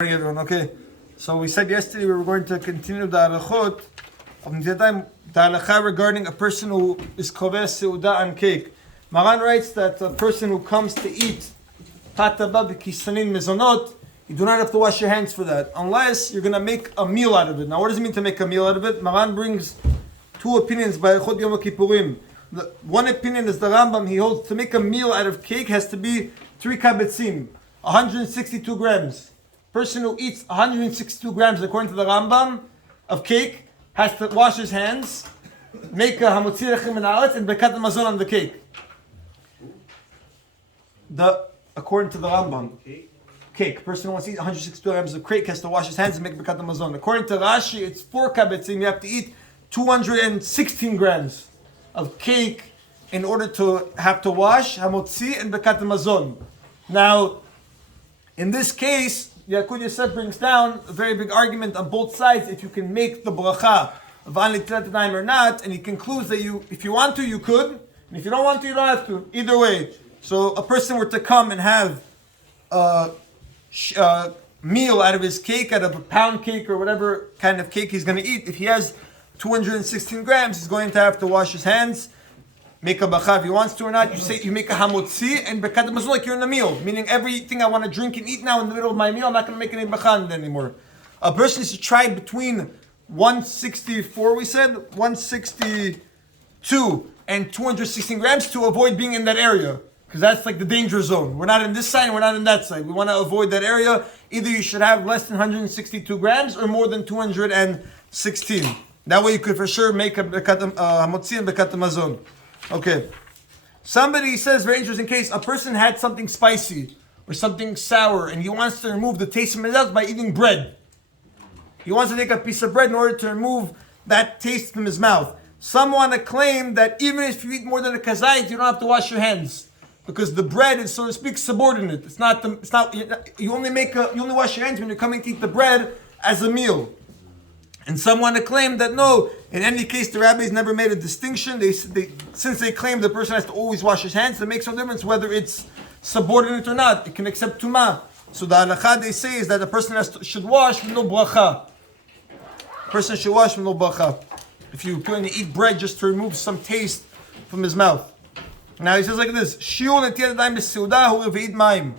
Everyone, okay. So we said yesterday we were going to continue the halachot of Yadayim, the halacha regarding a person who is koveh seuda on cake. Maran writes that a person who comes to eat pataba b'kisanin mezonot, you do not have to wash your hands for that, unless you're going to make a meal out of it. Now, what does it mean to make a meal out of it? Maran brings two opinions by Chod Yom Kippurim. One opinion is the Rambam. He holds to make a meal out of cake has to be 3 kabetzim, 162 grams. Person who eats 162 grams, according to the Rambam, of cake, has to wash his hands, make a hamotzi lechem min haaretz, and bekat mazon on the cake. According to the Rambam, cake. Person who wants to eat 162 grams of cake has to wash his hands and make bekat mazon. According to Rashi, it's 4 kabetzim. You have to eat 216 grams of cake in order to have to wash hamotzi and bekat mazon. Now, in this case, Yaakov Yosef brings down a very big argument on both sides if you can make the bracha of Netilat Yadayim or not, and he concludes that if you want to, you could, and if you don't want to, you don't have to. Either way. So a person were to come and have a meal out of his cake, out of a pound cake or whatever kind of cake he's going to eat. If he has 216 grams, he's going to have to wash his hands, make a bracha if he wants to or not. You say you make a hamotzi and bekat mazon like you're in a meal, meaning everything I want to drink and eat now in the middle of my meal, I'm not going to make any bracha anymore. A person is to try between 164, we said 162 and 216 grams to avoid being in that area, because that's like the danger zone. We're not in this side, we're not in that side. We want to avoid that area. Either you should have less than 162 grams or more than 216. That way you could for sure make a hamotzi and bekat mazon. Okay. Somebody says, very interesting case, a person had something spicy or something sour and he wants to remove the taste from his mouth by eating bread. He wants to take a piece of bread in order to remove that taste from his mouth. Some want to claim that even if you eat more than a kazayit, you don't have to wash your hands, because the bread is, so to speak, subordinate. You only wash your hands when you're coming to eat the bread as a meal. And some want to claim that no, in any case, the rabbis never made a distinction. Since they claim the person has to always wash his hands, it makes no difference whether it's subordinate or not. It can accept tumah. So the halakha they say is that the person should wash with no bracha. Person should wash with no bracha. If you're going to eat bread just to remove some taste from his mouth. Now he says like this: Shiur Netilat Yadayim b'seuda hu revi'it mayim.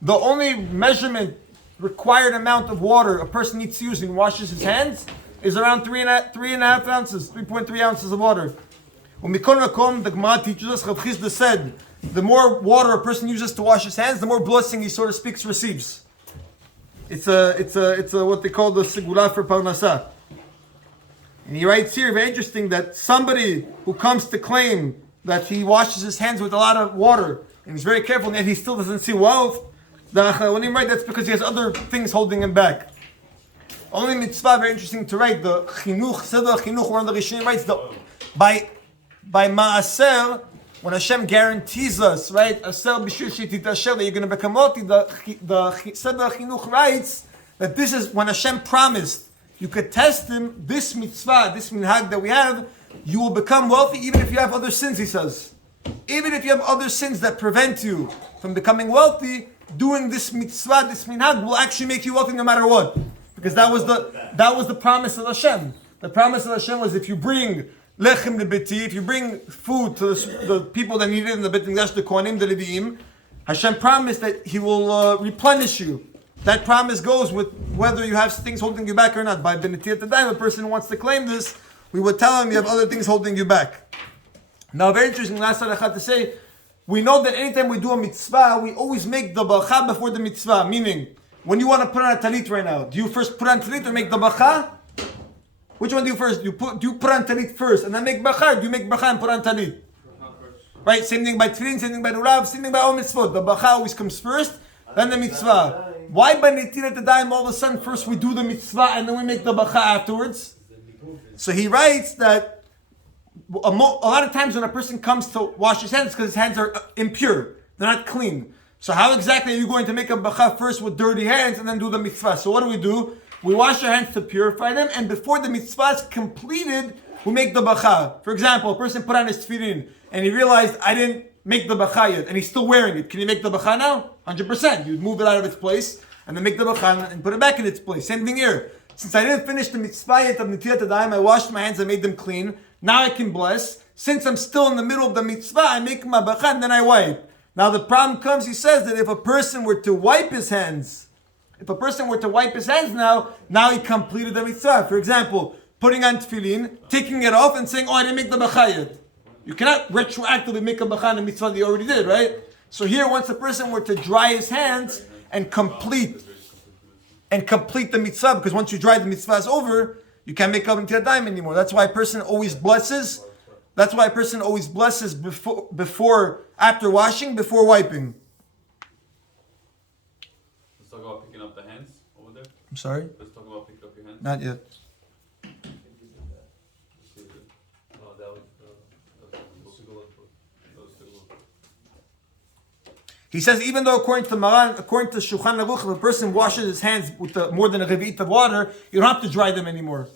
The only measurement, required amount of water a person needs to use when he washes his hands is around 3.5 ounces, 3.3 ounces of water. When Mikol Makom, the Gemara teaches us, Rav Chizda said, the more water a person uses to wash his hands, the more blessing he sort of speaks receives. It's a what they call the sigula for parnasa. And he writes here, very interesting, that somebody who comes to claim that he washes his hands with a lot of water and he's very careful, and yet he still doesn't see wealth. When he writes, that's because he has other things holding him back. Only mitzvah, very interesting to write, the chinuch, Seder chinuch, one of the Rishonim writes, by ma'aser, when Hashem guarantees us, right, aser b'shul she'titasher, that you're going to become wealthy, the Seder chinuch writes that this is when Hashem promised, you could test him, this mitzvah, this minhag that we have, you will become wealthy even if you have other sins, he says. Even if you have other sins that prevent you from becoming wealthy, doing this mitzvah, this minhag, will actually make you wealthy no matter what. Because that was the promise of Hashem. The promise of Hashem was if you bring lechem lebiti, if you bring food to the people that need it in the Beit Mikdash, the Kohanim, the Leviim, Hashem promised that He will replenish you. That promise goes with whether you have things holding you back or not. By Netilat Yadayim, a person who wants to claim this, we would tell him you have other things holding you back. Now, very interesting, last halakha to say, we know that anytime we do a mitzvah, we always make the bracha before the mitzvah. Meaning, when you want to put on a talit right now, do you first put on talit or make the bracha? Which one do you first? Do you put on talit first and then make bracha? Or do you make bracha and put on talit? Right, same thing by tefillin, same thing by lulav, same thing by all mitzvot. The bracha always comes first, then the mitzvah. Why by Netilat Yadayim all of a sudden first we do the mitzvah and then we make the bracha afterwards? So he writes that a lot of times when a person comes to wash his hands, because his hands are impure, they're not clean. So how exactly are you going to make a bracha first with dirty hands and then do the mitzvah? So what do? We wash our hands to purify them, and before the mitzvah is completed, we make the bracha. For example, a person put on his tefillin and he realized, I didn't make the bracha yet, and he's still wearing it. Can you make the bracha now? 100%. You'd move it out of its place, and then make the bachan and put it back in its place. Same thing here. Since I didn't finish the mitzvah of Netilat Yadayim, I washed my hands, I made them clean. Now I can bless. Since I'm still in the middle of the mitzvah, I make my bachan, then I wipe. Now the problem comes, he says that if a person were to wipe his hands, now he completed the mitzvah. For example, putting on tefillin, taking it off and saying, oh, I didn't make the bachayat. You cannot retroactively make a bachan a mitzvah that you already did, right? So here, once a person were to dry his hands and complete the mitzvah, because once you dry the mitzvah is over, you can't make up into a dime anymore. That's why a person always blesses. After washing, before wiping. Let's talk about picking up the hands over there. I'm sorry? Let's talk about picking up your hands. Not yet. He says, even though according to Shulchan Aruch, if a person washes his hands with more than a revi'it of water, you don't have to dry them anymore.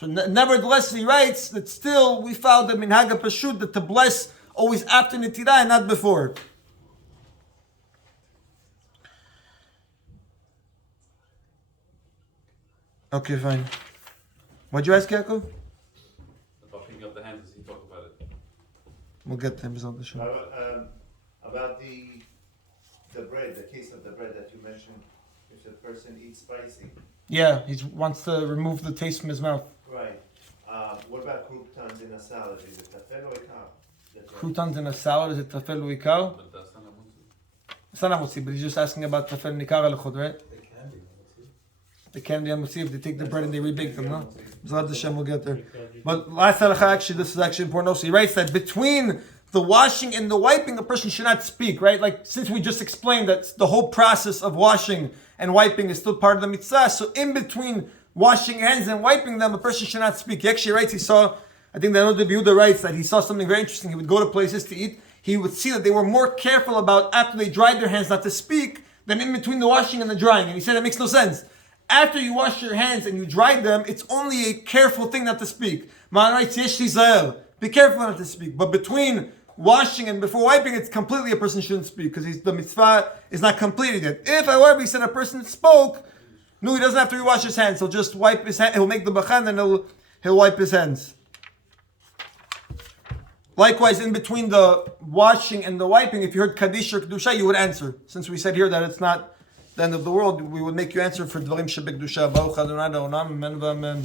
So nevertheless, he writes that still we found the minhag pashut that to bless always after netilah and not before. Okay, fine. What'd you ask, Yaakov? About picking up the hands, as he talked about it. We'll get to him. About the bread, the case of the bread that you mentioned, if the person eats spicy. Yeah, he wants to remove the taste from his mouth. Right. What about croutons in a salad? Is it tafel or ikar? Croutons in a salad, is it tafel or ikar? But that's not a It's not amutzi, but he's just asking about tafel and ikar alechot, right? They can be amutzi if they take the bread and they rebake them, no? Zad Hashem will get there. But last halacha, actually, this is actually important also. He writes that between the washing and the wiping, a person should not speak, right? Like, since we just explained that the whole process of washing and wiping is still part of the mitzvah, so in between washing hands and wiping them, a person should not speak. He actually writes, I think that Rabbi Yehuda writes that he saw something very interesting. He would go to places to eat. He would see that they were more careful about after they dried their hands not to speak than in between the washing and the drying. And he said it makes no sense. After you wash your hands and you dried them, it's only a careful thing not to speak. Man writes, Yesh Yisrael. Be careful not to speak. But between washing and before wiping, it's completely a person shouldn't speak because the mitzvah is not completed yet. If, however, he said a person spoke, no, he doesn't have to rewash his hands. He'll just wipe his hand. He'll make the bachan and he'll wipe his hands. Likewise, in between the washing and the wiping, if you heard Kaddish or Kedusha, you would answer. Since we said here that it's not the end of the world, we would make you answer for Dvarim Shebekdusha. Baruch Adonai Le'olam, Amen v'Amen.